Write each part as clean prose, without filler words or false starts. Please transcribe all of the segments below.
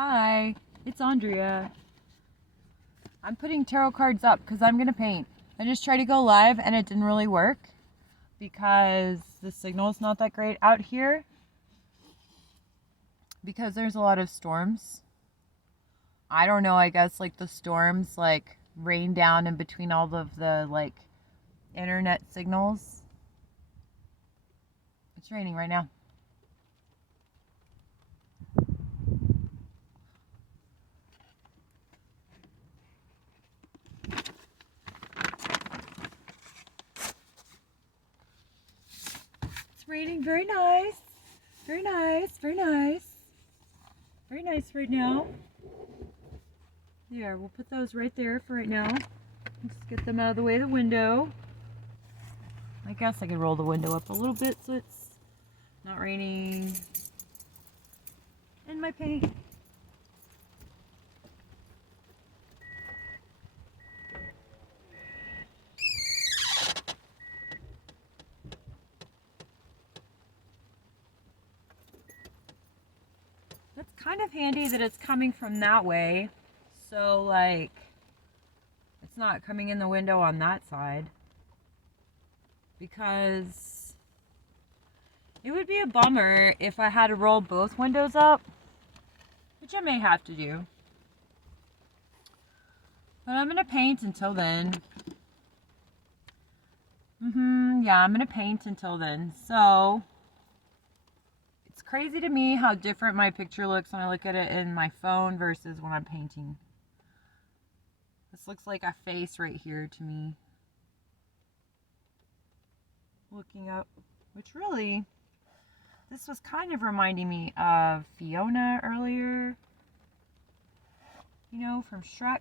Hi, it's Andrea. I'm putting tarot cards up because I'm going to paint. I just tried to go live and it didn't really work because the signal's not that great out here because there's a lot of storms. I don't know, I guess like the storms like rain down in between all of the like internet signals. It's raining right now. It's raining. Very nice. Very nice. Very nice. Very nice right now. There, we'll put those right there for right now. Let's get them out of the way of the window. I guess I could roll the window up a little bit so it's not raining in my paint. That's kind of handy that it's coming from that way. So like, it's not coming in the window on that side. Because it would be a bummer if I had to roll both windows up, which I may have to do. But I'm gonna paint until then. Yeah, I'm gonna paint until then. So it's crazy to me how different my picture looks when I look at it in my phone versus when I'm painting. This looks like a face right here to me. Looking up, which really, this was kind of reminding me of Fiona earlier, you know, from Shrek.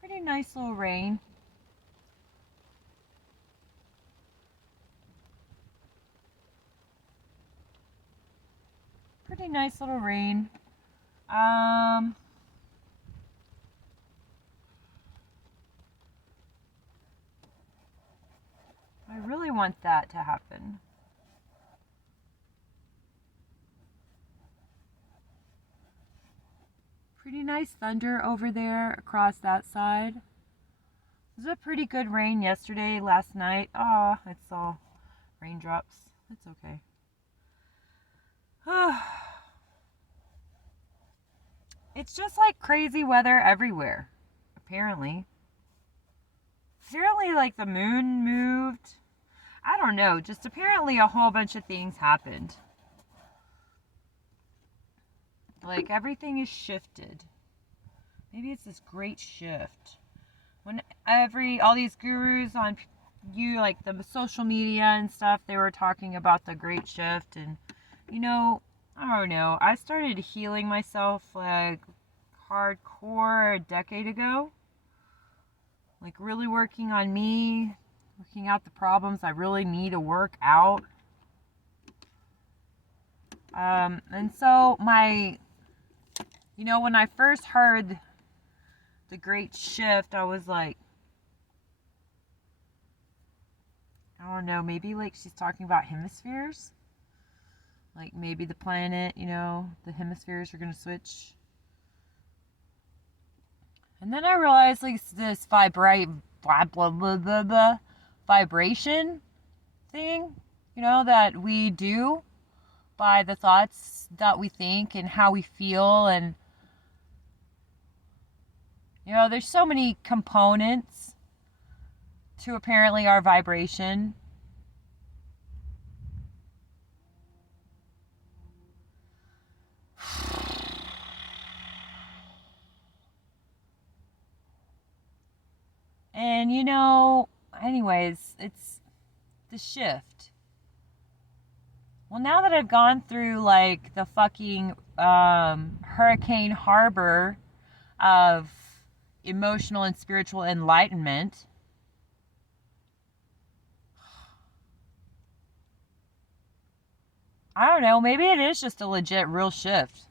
Pretty nice little rain. Pretty nice little rain. I really want that to happen. Pretty nice thunder over there across that side. It was a pretty good rain yesterday, last night. Oh, I saw raindrops. It's okay. It's just like crazy weather everywhere, apparently. Apparently, like the moon moved. I don't know, just apparently a whole bunch of things happened. Like everything is shifted. Maybe it's this great shift. When all these gurus on like the social media and stuff, they were talking about the great shift, and you know, I don't know. I started healing myself like hardcore a decade ago. Like really working on me, working out the problems I really need to work out. And so when I first heard the great shift, I was like, I don't know, maybe like she's talking about hemispheres. Like maybe the planet, the hemispheres are going to switch. And then I realized like this vibration thing, that we do by the thoughts that we think and how we feel. And, there's so many components to apparently our vibration. And, anyways, it's the shift. Well, now that I've gone through, like, the fucking Hurricane Harbor of emotional and spiritual enlightenment, I don't know, maybe it is just a legit real shift.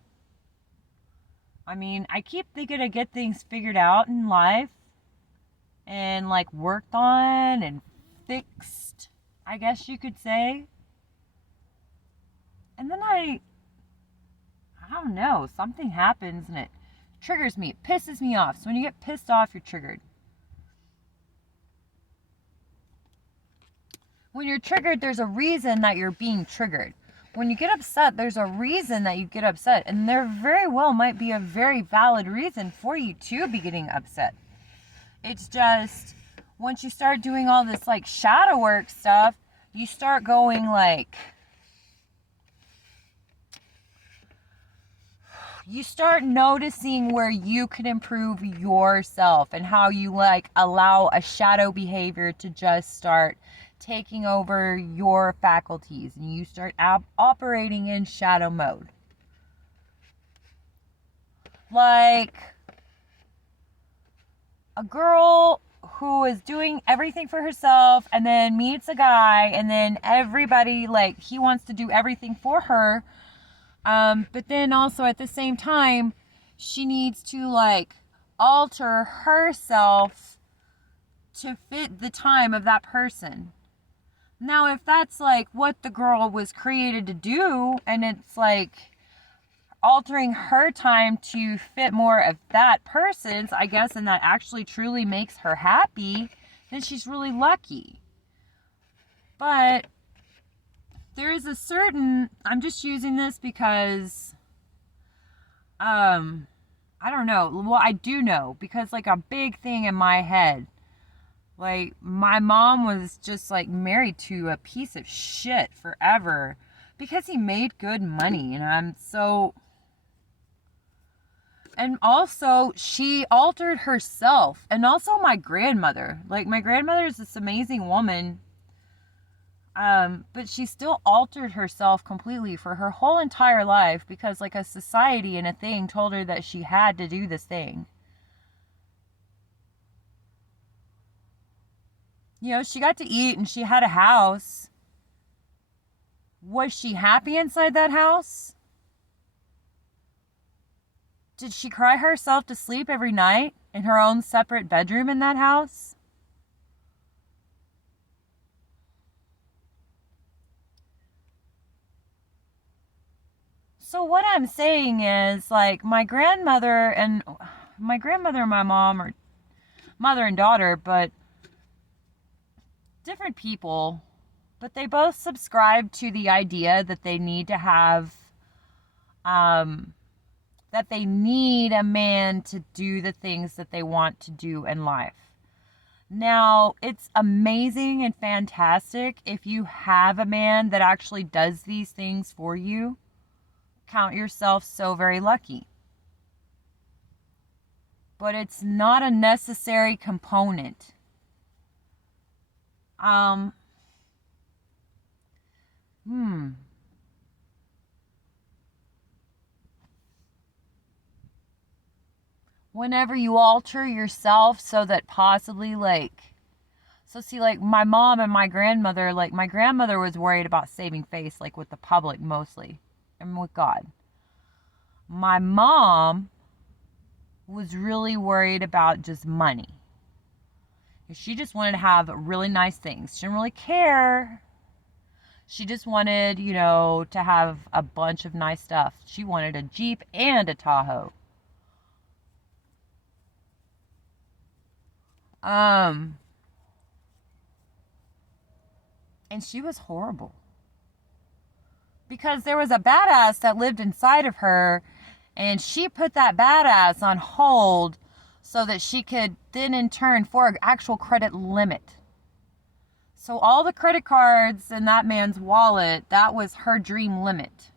I mean, I keep thinking to get things figured out in life and like worked on and fixed, I guess you could say. And then I don't know, something happens and it triggers me. It pisses me off. So when you get pissed off, you're triggered. When you're triggered, there's a reason that you're being triggered. When you get upset, there's a reason that you get upset. And there very well might be a very valid reason for you to be getting upset. It's just, once you start doing all this like shadow work stuff, you start going like, you start noticing where you can improve yourself and how you like allow a shadow behavior to just start taking over your faculties, and you start operating in shadow mode. Like a girl who is doing everything for herself and then meets a guy, and then everybody, like, he wants to do everything for her. But then also at the same time, she needs to like alter herself to fit the time of that person. Now, if that's like what the girl was created to do, and it's like altering her time to fit more of that person's, I guess, and that actually truly makes her happy, then she's really lucky. But there is a certain, I'm just using this because, I don't know. Well, I do know, because like a big thing in my head, like my mom was just like married to a piece of shit forever because he made good money. And also she altered herself. And also my grandmother, like my grandmother is this amazing woman. But she still altered herself completely for her whole entire life because like a society and a thing told her that she had to do this thing. You know, she got to eat and she had a house. Was she happy inside that house? Did she cry herself to sleep every night in her own separate bedroom in that house? So what I'm saying is, like, my grandmother and my mom are mother and daughter, but different people, but they both subscribe to the idea that they need to have, that they need a man to do the things that they want to do in life. Now, it's amazing and fantastic if you have a man that actually does these things for you. Count yourself so very lucky. But it's not a necessary component. Whenever you alter yourself so that possibly like, so see, like my mom and my grandmother, like my grandmother was worried about saving face, like with the public mostly, and with God. My mom was really worried about just money. She just wanted to have really nice things. She didn't really care. She just wanted, you know, to have a bunch of nice stuff. She wanted a Jeep and a Tahoe. And she was horrible. Because there was a badass that lived inside of her, and she put that badass on hold so that she could then in turn for an actual credit limit. So all the credit cards in that man's wallet, that was her dream limit.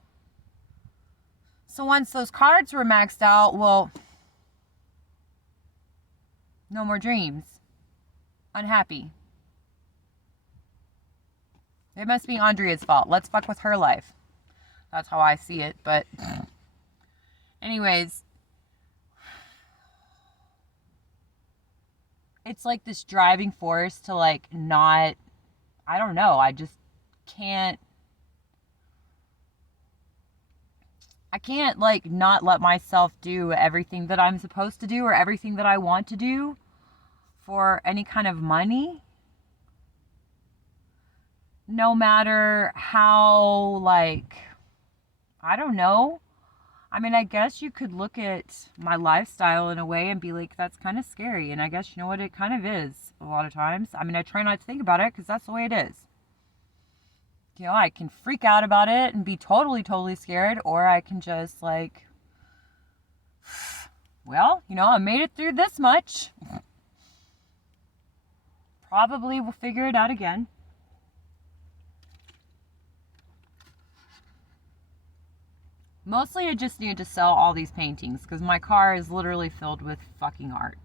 So once those cards were maxed out, well, no more dreams. Unhappy. It must be Andrea's fault. Let's fuck with her life. That's how I see it, but anyways, it's like this driving force to like not, I don't know, I just can't. I can't like not let myself do everything that I'm supposed to do or everything that I want to do for any kind of money. No matter how, like, I don't know. I mean, I guess you could look at my lifestyle in a way and be like, that's kind of scary. And I guess you know what? It kind of is a lot of times. I mean, I try not to think about it because that's the way it is. You know, I can freak out about it and be totally, totally scared, or I can just like, well, you know, I made it through this much. Probably will figure it out again. Mostly I just need to sell all these paintings because my car is literally filled with fucking art.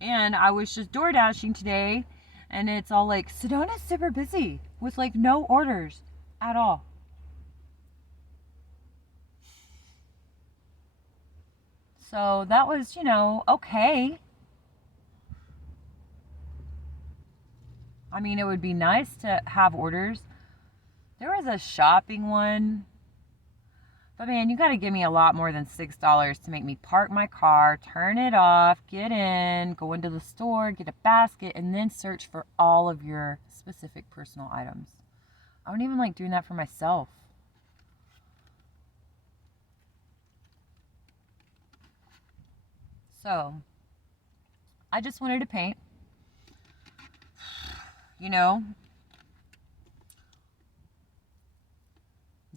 And I was just door dashing today and it's all like, Sedona's super busy with like no orders at all. So that was, you know, okay. I mean, it would be nice to have orders. There was a shopping one. But man, you got to give me a lot more than $6 to make me park my car, turn it off, get in, go into the store, get a basket, and then search for all of your specific personal items. I don't even like doing that for myself. So, I just wanted to paint. You know,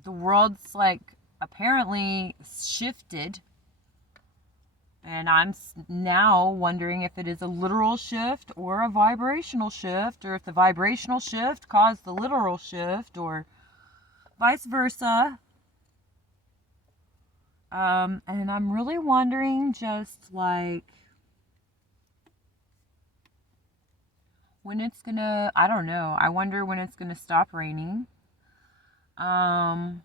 the world's like apparently shifted. And I'm now wondering if it is a literal shift or a vibrational shift, or if the vibrational shift caused the literal shift, or vice versa. And I'm really wondering just like when it's gonna, I don't know. I wonder when it's gonna stop raining. I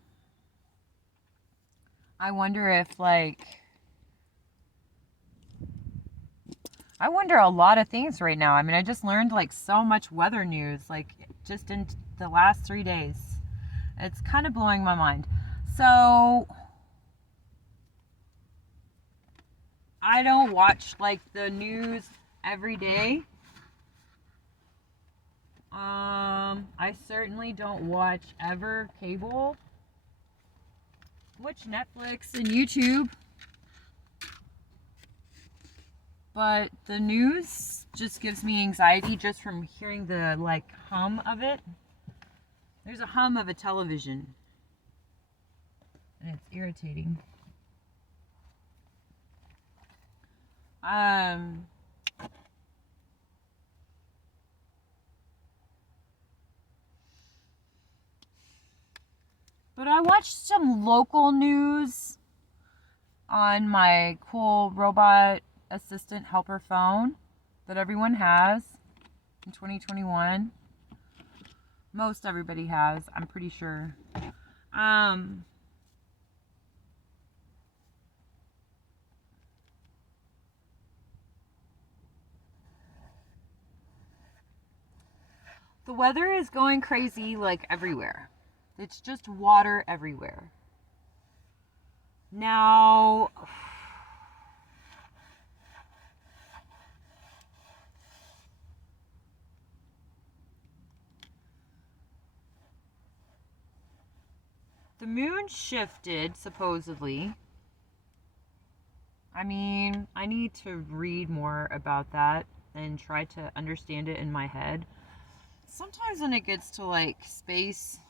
wonder if like, I wonder a lot of things right now. I mean, I just learned like so much weather news, like just in the last 3 days. It's kind of blowing my mind. So, I don't watch like the news every day. I certainly don't watch ever cable. Watch Netflix and YouTube. But the news just gives me anxiety just from hearing the like hum of it. There's a hum of a television. And it's irritating. But I watched some local news on my cool robot assistant helper phone that everyone has in 2021. Most everybody has, I'm pretty sure. The weather is going crazy like everywhere. It's just water everywhere. Now, the moon shifted, supposedly. I mean, I need to read more about that and try to understand it in my head. Sometimes when it gets to like space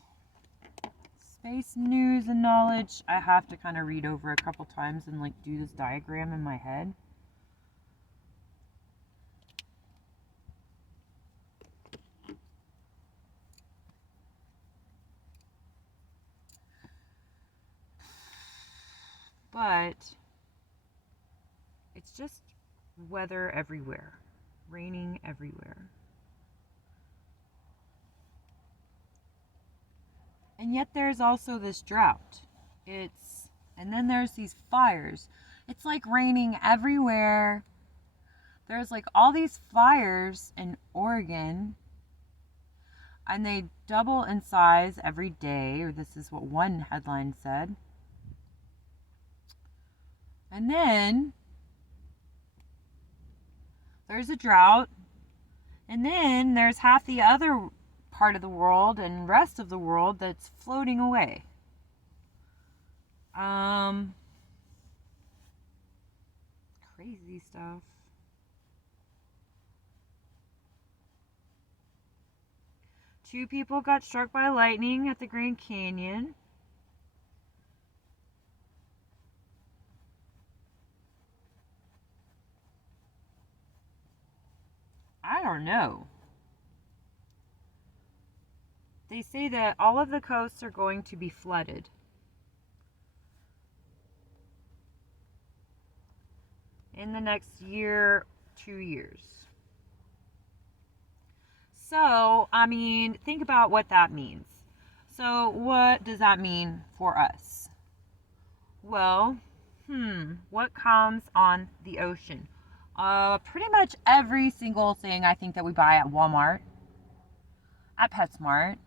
news and knowledge, I have to kind of read over a couple times and like do this diagram in my head. But it's just weather everywhere, raining everywhere. And yet there's also this drought. And then there's these fires. It's like raining everywhere. There's like all these fires in Oregon, and they double in size every day, or this is what one headline said. And then there's a drought. And then there's half the other part of the world and rest of the world that's floating away. Crazy stuff. Two people got struck by lightning at the Grand Canyon. I don't know. They say that all of the coasts are going to be flooded. In the next year, 2 years. So, I mean, think about what that means. So, what does that mean for us? Well, what comes on the ocean? Pretty much every single thing I think that we buy at Walmart, at PetSmart.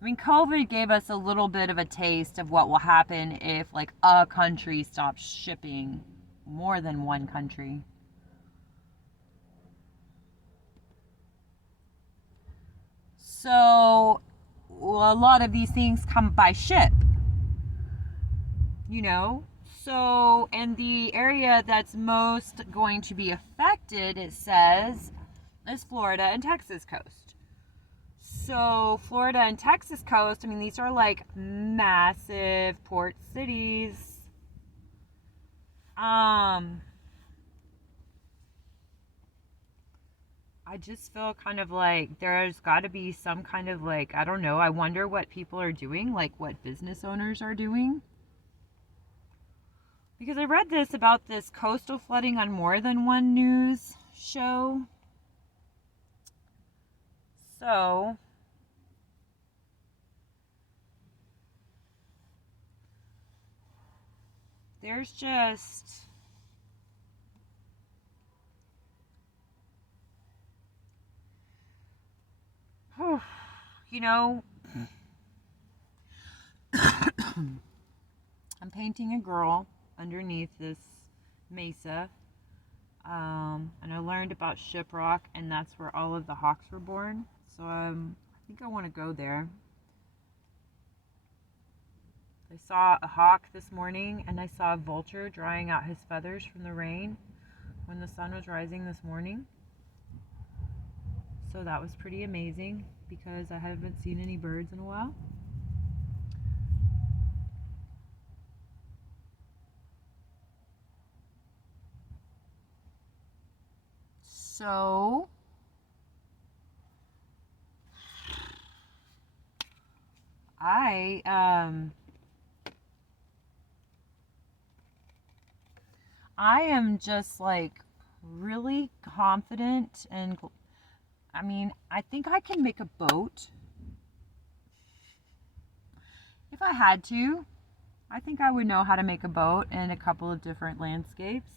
I mean, COVID gave us a little bit of a taste of what will happen if, like, a country stops shipping, more than one country. So, a lot of these things come by ship, you know? So, in the area that's most going to be affected, it says, is Florida and Texas coast. So, Florida and Texas coast, I mean, these are like massive port cities. I just feel kind of like there's got to be some kind of, like, I don't know, I wonder what people are doing, like what business owners are doing. Because I read this about this coastal flooding on more than one news show. So, there's just, you know, I'm painting a girl underneath this mesa. And I learned about Shiprock, and that's where all of the hawks were born. So I think I want to go there. I saw a hawk this morning, and I saw a vulture drying out his feathers from the rain when the sun was rising this morning. So that was pretty amazing because I haven't seen any birds in a while. So I am just like really confident, and I mean, I think I can make a boat if I had to. I think I would know how to make a boat in a couple of different landscapes.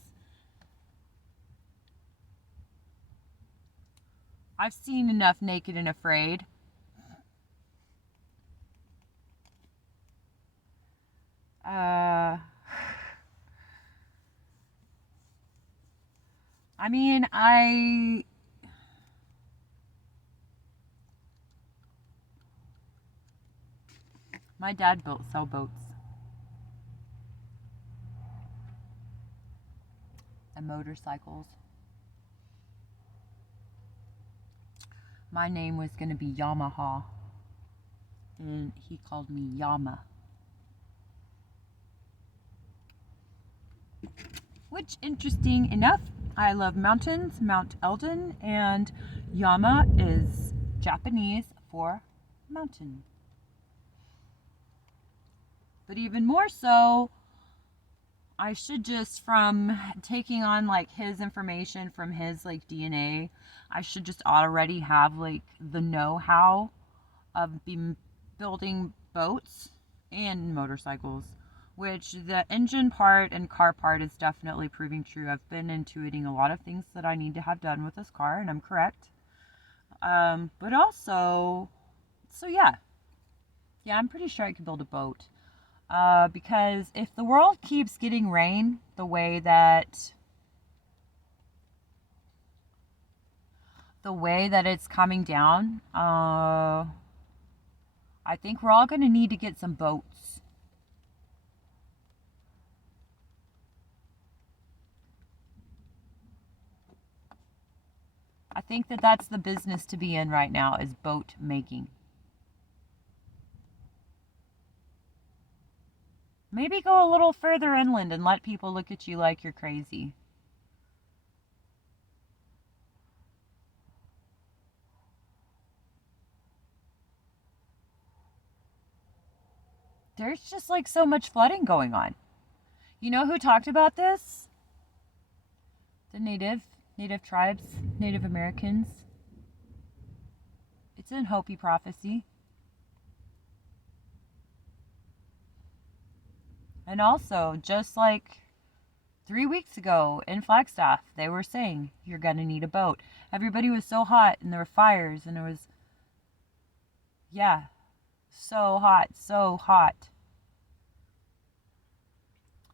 I've seen enough Naked and Afraid. I mean, my dad built sailboats and motorcycles. My name was going to be Yamaha, and he called me Yama. Which, interesting enough, I love mountains, Mount Eldon, and Yama is Japanese for mountain. But even more so, I should just, from taking on like his information from his like DNA, I should just already have like the know-how of building boats and motorcycles, which the engine part and car part is definitely proving true. I've been intuiting a lot of things that I need to have done with this car, and I'm correct. But also, so yeah, I'm pretty sure I could build a boat. Because if the world keeps getting rain the way that it's coming down, I think we're all going to need to get some boats. I think that that's the business to be in right now, is boat making. Maybe go a little further inland and let people look at you like you're crazy. There's just like so much flooding going on. You know who talked about this? The Native tribes, Native Americans. It's in Hopi prophecy. And also, just like 3 weeks ago in Flagstaff, they were saying you're going to need a boat. Everybody was so hot and there were fires and it was, yeah, so hot, so hot.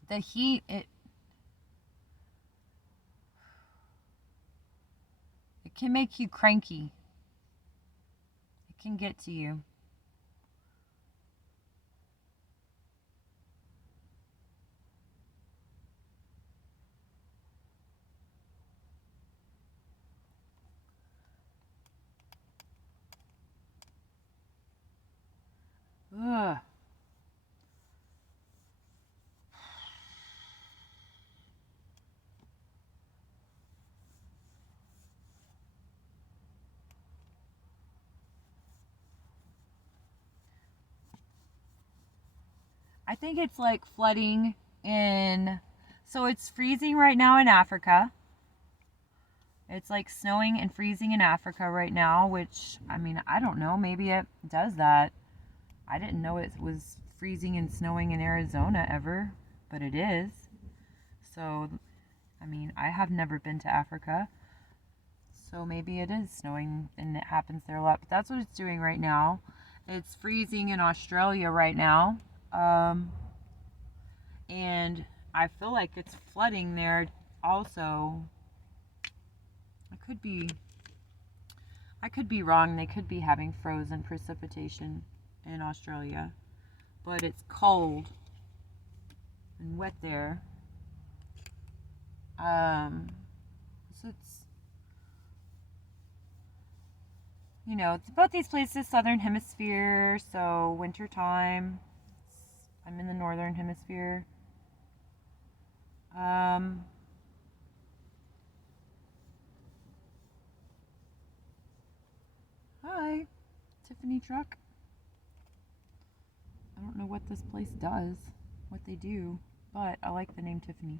The heat, it can make you cranky. It can get to you. Ugh. I think it's like flooding so it's freezing right now in Africa. It's like snowing and freezing in Africa right now, which, I mean, I don't know, maybe it does that. I didn't know it was freezing and snowing in Arizona ever, but it is. So, I mean, I have never been to Africa, so maybe it is snowing and it happens there a lot, but that's what it's doing right now. It's freezing in Australia right now. And I feel like it's flooding there also. I could be wrong. They could be having frozen precipitation in Australia, but it's cold and wet there. So it's, it's about these places, southern hemisphere, so winter time. I'm in the northern hemisphere. Hi, Tiffany truck. I don't know what this place does, what they do, but I like the name Tiffany.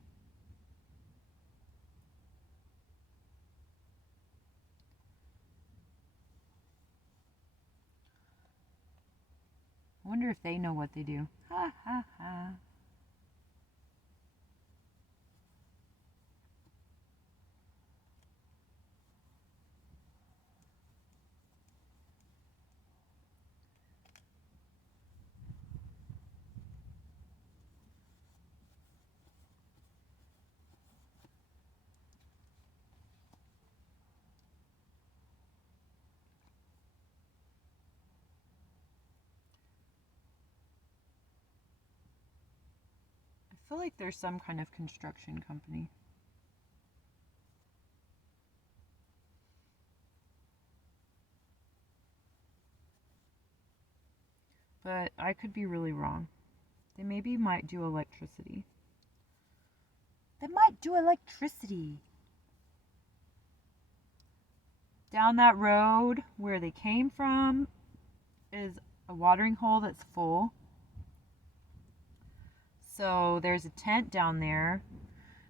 I wonder if they know what they do. Ha ha ha. I feel like there's some kind of construction company. But I could be really wrong. They maybe might do electricity. They might do electricity. Down that road where they came from is a watering hole that's full. So there's a tent down there.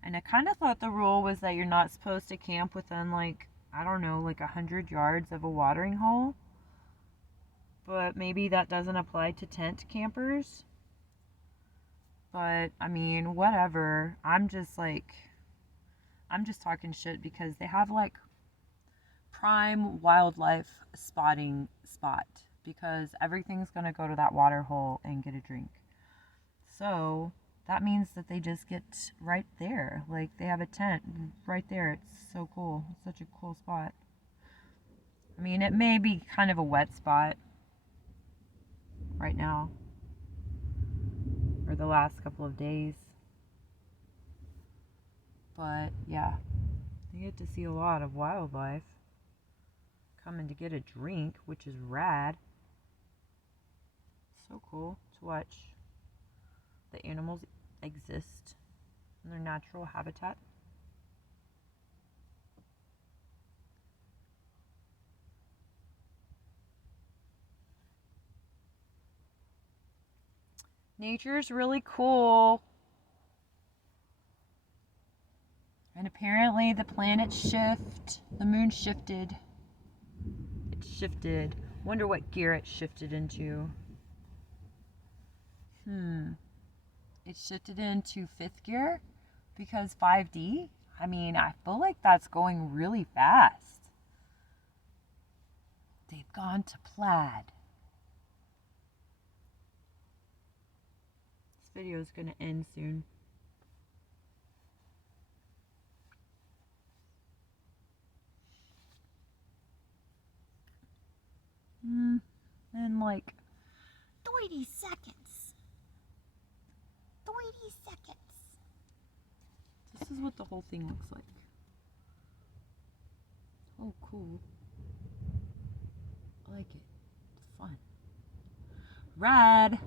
And I kind of thought the rule was that you're not supposed to camp within, like, I don't know, like 100 yards of a watering hole. But maybe that doesn't apply to tent campers. But, I mean, whatever. I'm just talking shit because they have, like, prime wildlife spotting spot. Because everything's going to go to that water hole and get a drink. So that means that they just get right there. Like they have a tent right there. It's so cool. It's such a cool spot. I mean, it may be kind of a wet spot right now, or the last couple of days. But yeah, you get to see a lot of wildlife coming to get a drink, which is rad. So cool to watch the animals exist in their natural habitat. Nature's really cool. And apparently the planets shift. The moon shifted. It shifted. Wonder what gear it shifted into. It shifted into 5th gear because 5D. I mean, I feel like that's going really fast. They've gone to plaid. This video is going to end soon. In like 30 seconds. 30 seconds. This is what the whole thing looks like. Oh, cool. I like it. It's fun. Rad.